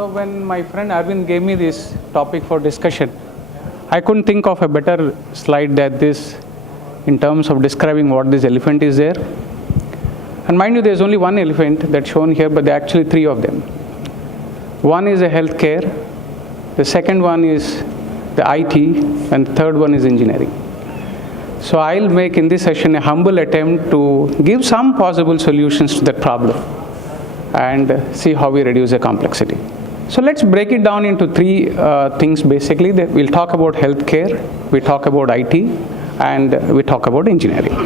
So when my friend Arvind gave me this topic for discussion, I couldn't think of a better slide than this in terms of describing what this elephant is there. And mind you, there's only one elephant that's shown here, but there are actually three of them. One is a healthcare, the second one is the IT, and the third one is engineering. So I'll make in this session a humble attempt to give some possible solutions to that problem and see how we reduce the complexity. So let's break it down into three things basically. We'll talk about healthcare, we talk about IT, and we talk about engineering.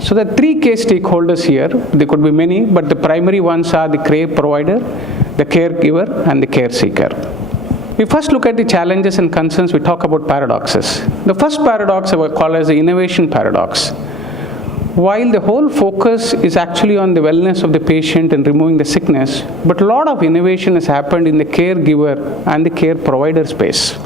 So the three key stakeholders here, there could be many, but the primary ones are the care provider, the caregiver, and the care seeker. We first look at the challenges and concerns, we talk about paradoxes. The first paradox I would call as the innovation paradox. While the whole focus is actually on the wellness of the patient and removing the sickness, but a lot of innovation has happened in the caregiver and the care provider space.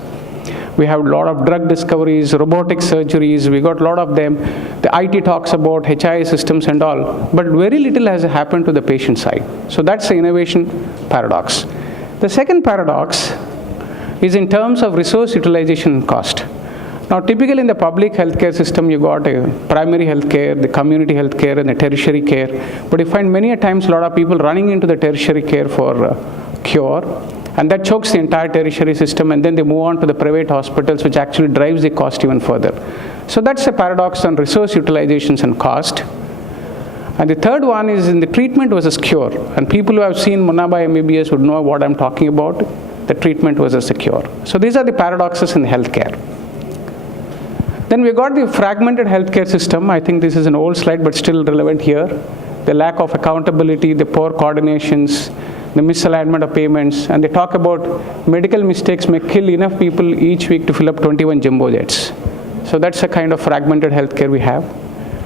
We have a lot of drug discoveries, robotic surgeries, we got a lot of them. The IT talks about HI systems and all, but very little has happened to the patient side. So that's the innovation paradox. The second paradox is in terms of resource utilization cost. Now, typically in the public healthcare system, you got a primary healthcare, the community healthcare, and the tertiary care. But you find many a times a lot of people running into the tertiary care for cure, and that chokes the entire tertiary system, and then they move on to the private hospitals, which actually drives the cost even further. So that's a paradox on resource utilizations and cost. And the third one is in the treatment versus cure. And people who have seen Mumbai MBBS would know what I'm talking about, the treatment versus the cure. So these are the paradoxes in healthcare. Then we got the fragmented healthcare system. I think this is an old slide, but still relevant here. The lack of accountability, the poor coordinations, the misalignment of payments, and they talk about medical mistakes may kill enough people each week to fill up 21 jumbo jets. So that's a kind of fragmented healthcare we have.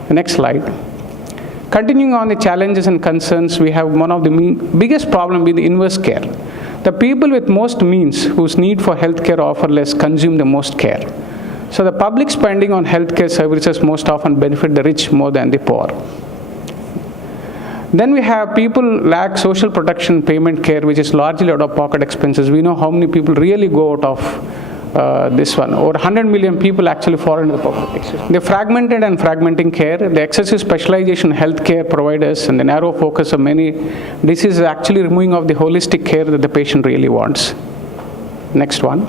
The next slide. Continuing on the challenges and concerns, we have one of the biggest problem with the inverse care. The people with most means whose need for healthcare offer less consume the most care. So the public spending on healthcare services most often benefit the rich more than the poor. Then we have people lack social protection payment care, which is largely out-of-pocket expenses. We know how many people really go out of this one. Over 100 million people actually fall into the poverty. The fragmented and fragmenting care, the excessive specialization in healthcare providers, and the narrow focus of many diseases actually removing of the holistic care that the patient really wants. Next one.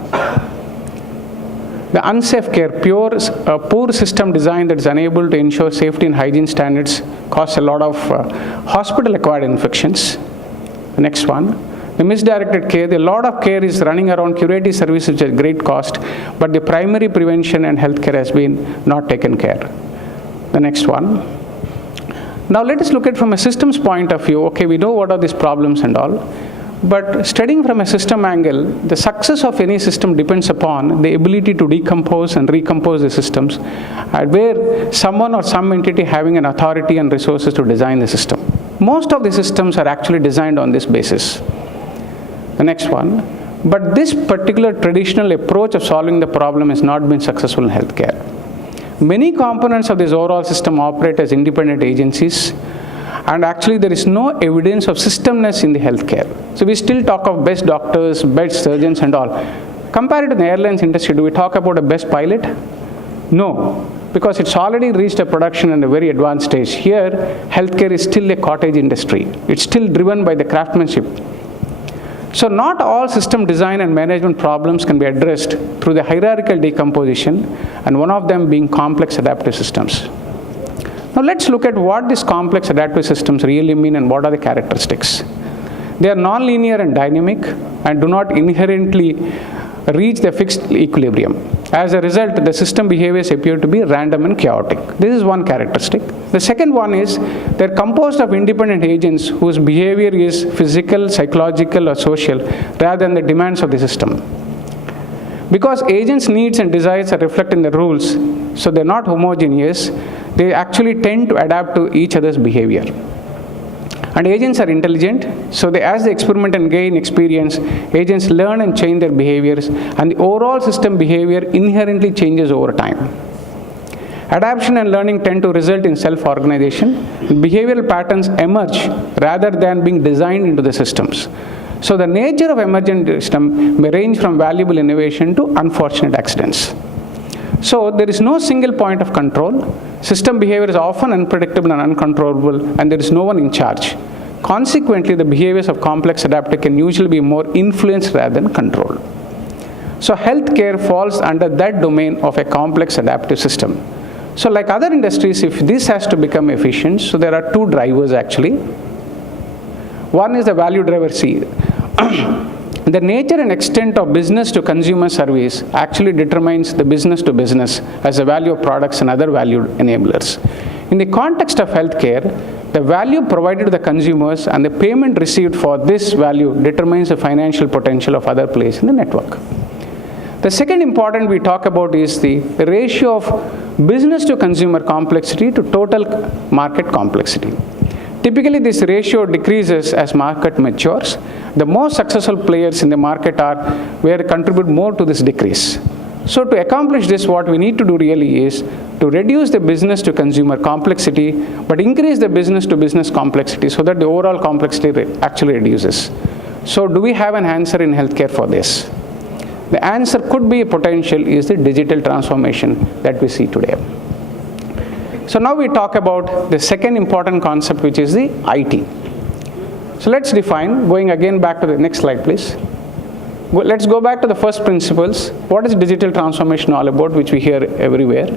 The unsafe care, poor system design that is unable to ensure safety and hygiene standards cause a lot of hospital-acquired infections. The next one. The misdirected care, a lot of care is running around curative services at great cost, but the primary prevention and healthcare has been not taken care. The next one. Now let us look at from a systems point of view. Okay, we know what are these problems and all. But studying from a system angle, the success of any system depends upon the ability to decompose and recompose the systems, where someone or some entity having an authority and resources to design the system. Most of the systems are actually designed on this basis. The next one. But this particular traditional approach of solving the problem has not been successful in healthcare. Many components of this overall system operate as independent agencies, and actually there is no evidence of systemness in the healthcare. So we still talk of best doctors, best surgeons and all. Compared to the airlines industry, do we talk about a best pilot? No, because it's already reached a production in a very advanced stage. Here, healthcare is still a cottage industry. It's still driven by the craftsmanship. So not all system design and management problems can be addressed through the hierarchical decomposition, and one of them being complex adaptive systems. Now let's look at what these complex adaptive systems really mean and what are the characteristics. They are non-linear and dynamic and do not inherently reach the fixed equilibrium. As a result, the system behaviors appear to be random and chaotic. This is one characteristic. The second one is they're composed of independent agents whose behavior is physical, psychological, or social rather than the demands of the system. Because agents' needs and desires are reflected in the rules, so they're not homogeneous, they actually tend to adapt to each other's behavior. And agents are intelligent, so as they experiment and gain experience, agents learn and change their behaviors, and the overall system behavior inherently changes over time. Adaptation and learning tend to result in self-organization. Behavioral patterns emerge rather than being designed into the systems. So the nature of emergent system may range from valuable innovation to unfortunate accidents. So there is no single point of control. System behavior is often unpredictable and uncontrollable, and there is no one in charge. Consequently, the behaviors of complex adapters can usually be more influenced rather than controlled. So healthcare falls under that domain of a complex adaptive system. So like other industries, if this has to become efficient, so there are two drivers actually. One is the value driver C. The nature and extent of business to consumer service actually determines the business to business as the value of products and other value enablers. In the context of healthcare, the value provided to the consumers and the payment received for this value determines the financial potential of other players in the network. The second important we talk about is the ratio of business to consumer complexity to total market complexity. Typically, this ratio decreases as market matures. The most successful players in the market are where they contribute more to this decrease. So to accomplish this, what we need to do really is to reduce the business to consumer complexity, but increase the business to business complexity so that the overall complexity actually reduces. So do we have an answer in healthcare for this? The answer could be potential is the digital transformation that we see today. So now we talk about the second important concept, which is the IT. So let's define, going again back to the next slide, please. Let's go back to the first principles. What is digital transformation all about, which we hear everywhere?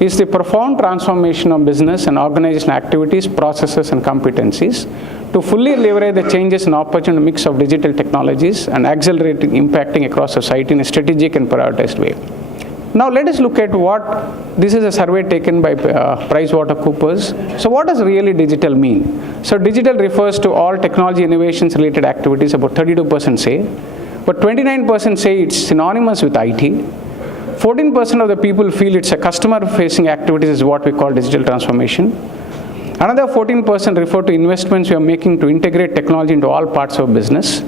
It's the profound transformation of business and organizational activities, processes, and competencies to fully leverage the changes and opportunity mix of digital technologies and accelerating impacting across society in a strategic and prioritized way. Now let us look at this is a survey taken by PricewaterhouseCoopers. So what does really digital mean? So digital refers to all technology innovations related activities, about 32% say, but 29% say it's synonymous with IT. 14% of the people feel it's a customer facing activities is what we call digital transformation. Another 14% refer to investments we are making to integrate technology into all parts of business.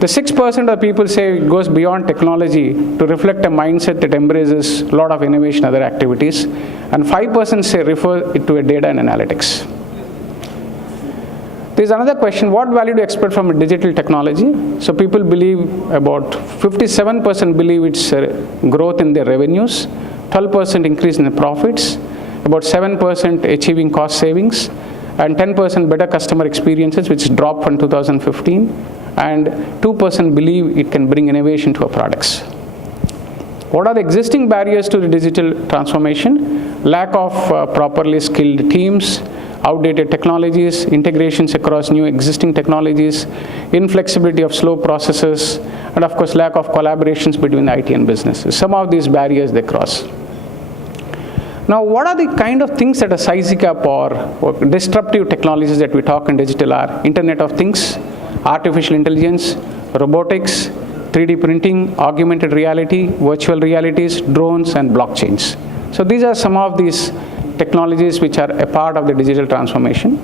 The 6% of people say it goes beyond technology to reflect a mindset that embraces a lot of innovation, other activities. And 5% say refer it to a data and analytics. There's another question, what value do you expect from a digital technology? So people believe about 57% believe it's growth in their revenues, 12% increase in the profits, about 7% achieving cost savings, and 10% better customer experiences, which dropped from 2015, and 2% believe it can bring innovation to our products. What are the existing barriers to the digital transformation? Lack of properly skilled teams, outdated technologies, integrations across new existing technologies, inflexibility of slow processes, and of course lack of collaborations between IT and businesses. Some of these barriers they cross. Now, what are the kind of things that are sizing up or disruptive technologies that we talk in digital are? Internet of Things, artificial intelligence, robotics, 3D printing, augmented reality, virtual realities, drones, and blockchains. So these are some of these technologies which are a part of the digital transformation.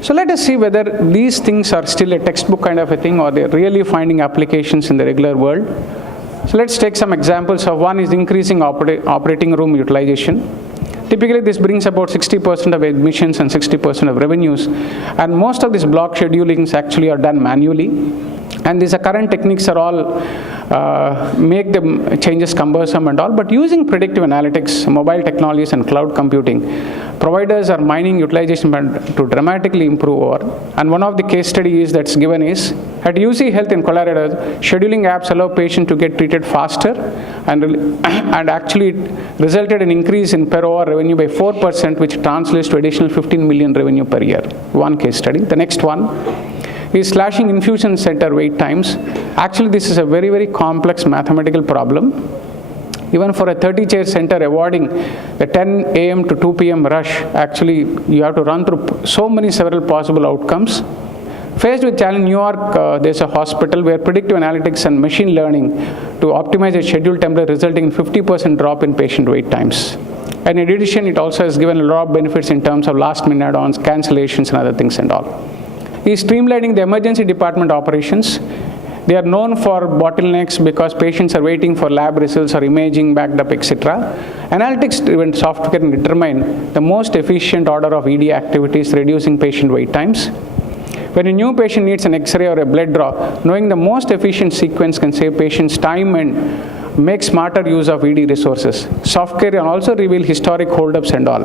So let us see whether these things are still a textbook kind of a thing or they're really finding applications in the regular world. So let's take some examples of one is increasing operating room utilization. Typically, this brings about 60% of admissions and 60% of revenues. And most of these block schedulings actually are done manually. And these current techniques are all make the changes cumbersome and all. But using predictive analytics, mobile technologies, and cloud computing, providers are mining utilization to dramatically improve. And one of the case studies that's given is, at UC Health in Colorado, scheduling apps allow patients to get treated faster and actually it resulted in increase in per hour revenue by 4%, which translates to additional 15 million revenue per year. One case study. The next one is slashing infusion center wait times. Actually, this is a very, very complex mathematical problem. Even for a 30-chair center, avoiding the 10 a.m. to 2 p.m. rush, actually, you have to run through several possible outcomes. Faced with challenge, New York, there's a hospital where predictive analytics and machine learning to optimize a schedule template, resulting in 50% drop in patient wait times. And in addition, it also has given a lot of benefits in terms of last-minute add-ons, cancellations, and other things and all. Is streamlining the emergency department operations. They are known for bottlenecks because patients are waiting for lab results or imaging backed up, etc. Analytics-driven software can determine the most efficient order of ED activities, reducing patient wait times. When a new patient needs an X-ray or a blood draw, knowing the most efficient sequence can save patients time and make smarter use of ED resources. Software can also reveal historic holdups and all.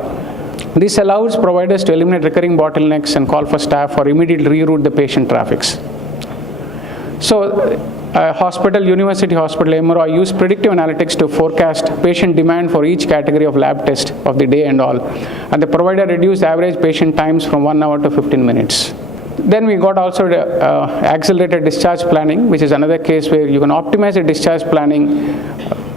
This allows providers to eliminate recurring bottlenecks and call for staff or immediately reroute the patient traffics. So, university hospital, MRI use predictive analytics to forecast patient demand for each category of lab test of the day and all. And the provider reduced average patient times from 1 hour to 15 minutes. Then we got also the accelerated discharge planning, which is another case where you can optimize the discharge planning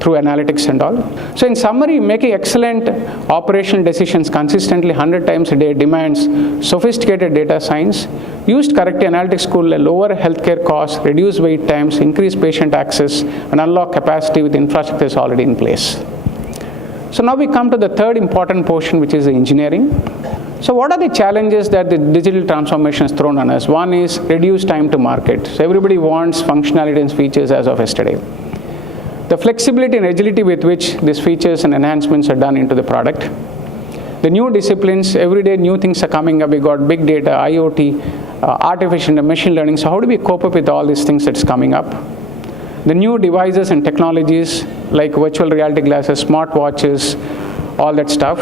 through analytics and all. So in summary, making excellent operational decisions consistently 100 times a day demands sophisticated data science, used correctly analytics tool, lower healthcare costs, reduce wait times, increase patient access, and unlock capacity with infrastructure is already in place. So now we come to the third important portion, which is the engineering. So what are the challenges that the digital transformation has thrown on us? One is reduced time to market. So everybody wants functionality and features as of yesterday. The flexibility and agility with which these features and enhancements are done into the product. The new disciplines, every day new things are coming up. We got big data, IoT, artificial and machine learning. So how do we cope up with all these things that's coming up? The new devices and technologies like virtual reality glasses, smartwatches, all that stuff.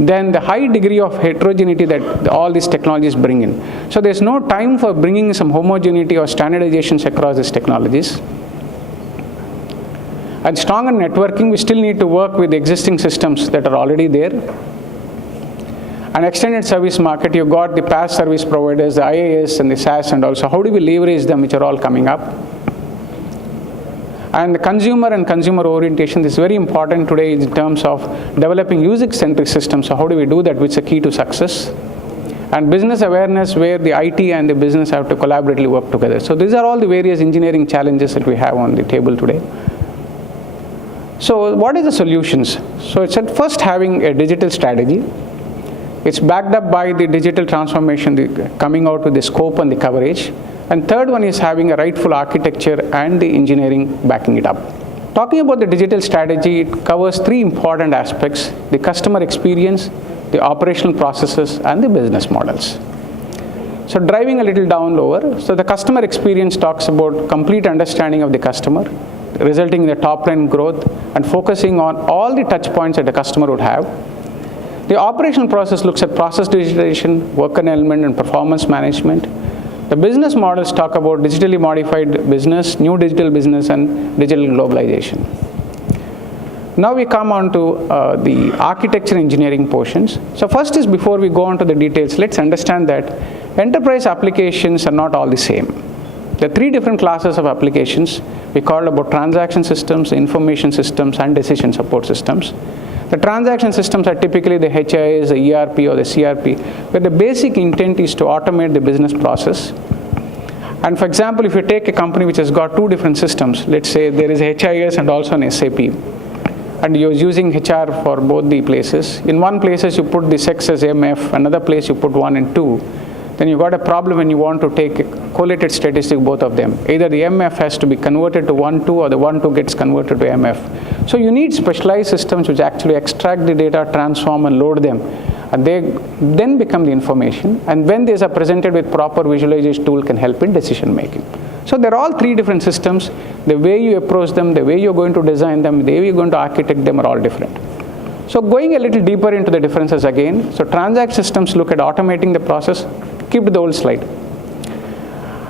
Then the high degree of heterogeneity that all these technologies bring in. So there's no time for bringing some homogeneity or standardizations across these technologies. And stronger networking, we still need to work with the existing systems that are already there. An extended service market, you've got the PaaS service providers, the IaaS and the SaaS, and also how do we leverage them, which are all coming up. And the consumer and consumer orientation is very important today in terms of developing user-centric systems. So how do we do that, which is a key to success. And business awareness, where the IT and the business have to collaboratively work together. So these are all the various engineering challenges that we have on the table today. So what are the solutions? So it's at first having a digital strategy. It's backed up by the digital transformation, coming out with the scope and the coverage. And third one is having a rightful architecture and the engineering backing it up. Talking about the digital strategy, it covers three important aspects: the customer experience, the operational processes, and the business models. So driving a little down lower, so the customer experience talks about complete understanding of the customer, resulting in the top line growth and focusing on all the touch points that the customer would have. The operational process looks at process digitalization, work enablement, and performance management. The business models talk about digitally modified business, new digital business, and digital globalization. Now we come on to the architecture engineering portions. So first is, before we go on to the details, let's understand that enterprise applications are not all the same. There are three different classes of applications. We call about transaction systems, information systems, and decision support systems. The transaction systems are typically the HIS, the ERP, or the CRP, where the basic intent is to automate the business process. And for example, if you take a company which has got two different systems, let's say there is a HIS and also an SAP, and you're using HR for both the places. In one places you put the sex as MF, another place you put 1 and 2. Then you got a problem when you want to take a correlated statistic, both of them. Either the MF has to be converted to 1, 2, or the 1, 2 gets converted to MF. So you need specialized systems which actually extract the data, transform, and load them. And they then become the information. And when these are presented with proper visualization tool, can help in decision making. So they're all three different systems. The way you approach them, the way you're going to design them, the way you're going to architect them are all different. So going a little deeper into the differences again. So transact systems look at automating the process. Keep to the old slide.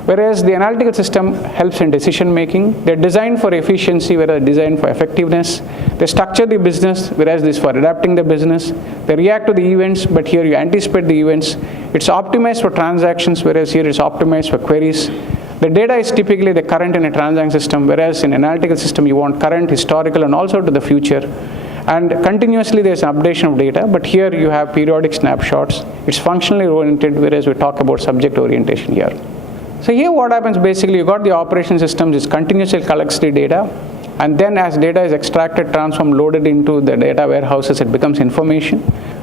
Whereas the analytical system helps in decision making. They're designed for efficiency, whereas they're designed for effectiveness. They structure the business, whereas this is for adapting the business. They react to the events, but here you anticipate the events. It's optimized for transactions, whereas here it's optimized for queries. The data is typically the current in a transaction system, whereas in an analytical system you want current, historical, and also to the future. And continuously there's an updation of data, but here you have periodic snapshots. It's functionally oriented, whereas we talk about subject orientation here. So here what happens, basically you got the operation system which continuously collects the data, and then as data is extracted, transformed, loaded into the data warehouses, it becomes information.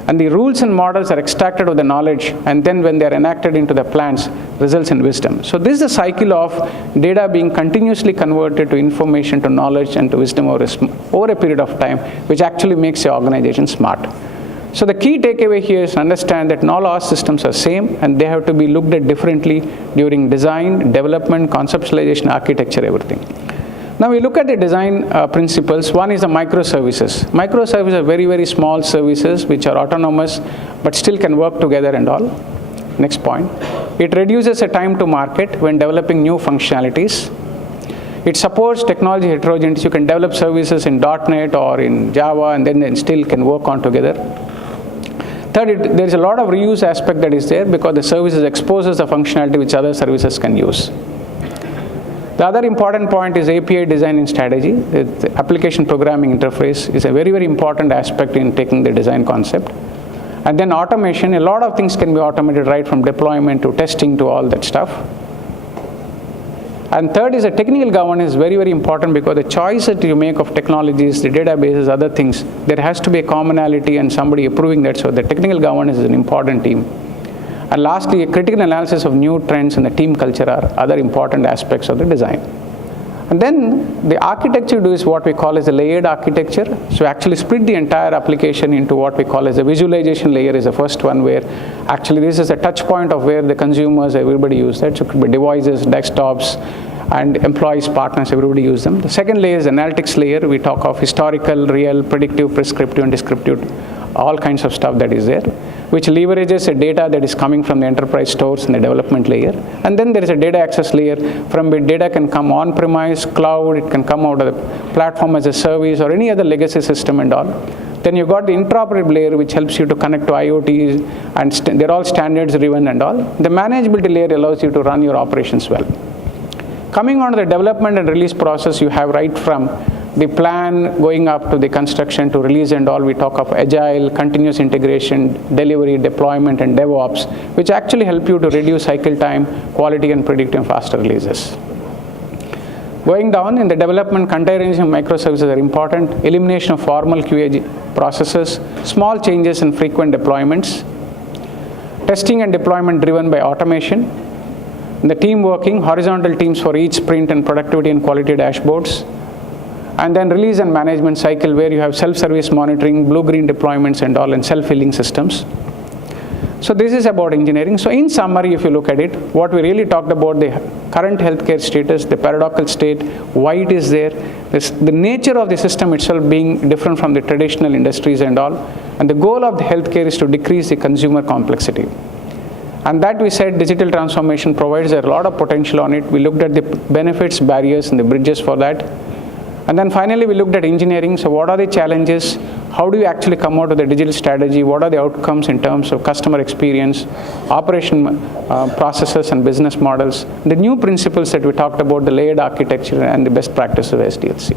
And the rules and models are extracted with the knowledge, and then when they're enacted into the plans, results in wisdom. So this is a cycle of data being continuously converted to information, to knowledge, and to wisdom over a period of time, which actually makes the organization smart. So the key takeaway here is to understand that not all systems are same, and they have to be looked at differently during design, development, conceptualization, architecture, everything. Now we look at the design principles. One is the microservices. Microservices are very, very small services which are autonomous but still can work together and all. Next point. It reduces the time to market when developing new functionalities. It supports technology heterogeneity. You can develop services in .NET or in Java and then still can work on together. Third, there is a lot of reuse aspect that is there because the services exposes the functionality which other services can use. The other important point is API design and strategy. The application programming interface is a very, very important aspect in taking the design concept. And then automation, a lot of things can be automated right from deployment to testing to all that stuff. And third is the technical governance is very, very important because the choice that you make of technologies, the databases, other things, there has to be a commonality and somebody approving that. So the technical governance is an important team. And lastly, a critical analysis of new trends and the team culture are other important aspects of the design. And then the architecture you do is what we call as a layered architecture. So actually split the entire application into what we call as a visualization layer is the first one, where actually this is a touch point of where the consumers, everybody use that. So it could be devices, desktops, and employees, partners, everybody use them. The second layer is analytics layer. We talk of historical, real, predictive, prescriptive, and descriptive, all kinds of stuff that is there, which leverages the data that is coming from the enterprise stores in the development layer. And then there is a data access layer from which data can come on-premise, cloud, it can come out of the platform as a service or any other legacy system and all. Then you've got the interoperable layer which helps you to connect to IoT, and they're all standards driven and all. The manageability layer allows you to run your operations well. Coming on to the development and release process, you have right from the plan going up to the construction to release and all. We talk of agile, continuous integration, delivery, deployment, and DevOps, which actually help you to reduce cycle time, quality, and predictive faster releases. Going down in the development, containerization microservices are important. Elimination of formal QA processes, small changes in frequent deployments. Testing and deployment driven by automation. The team working, horizontal teams for each sprint and productivity and quality dashboards. And then release and management cycle where you have self-service monitoring, blue-green deployments and all, and self-healing systems. So this is about engineering. So in summary, if you look at it, what we really talked about, the current healthcare status, the paradoxical state, why it is there, the nature of the system itself being different from the traditional industries and all. And the goal of the healthcare is to decrease the consumer complexity. And that we said digital transformation provides a lot of potential on it. We looked at the benefits, barriers, and the bridges for that. And then finally, we looked at engineering. So what are the challenges? How do you actually come out with a digital strategy? What are the outcomes in terms of customer experience, operation processes, and business models? The new principles that we talked about, the layered architecture and the best practices of SDLC.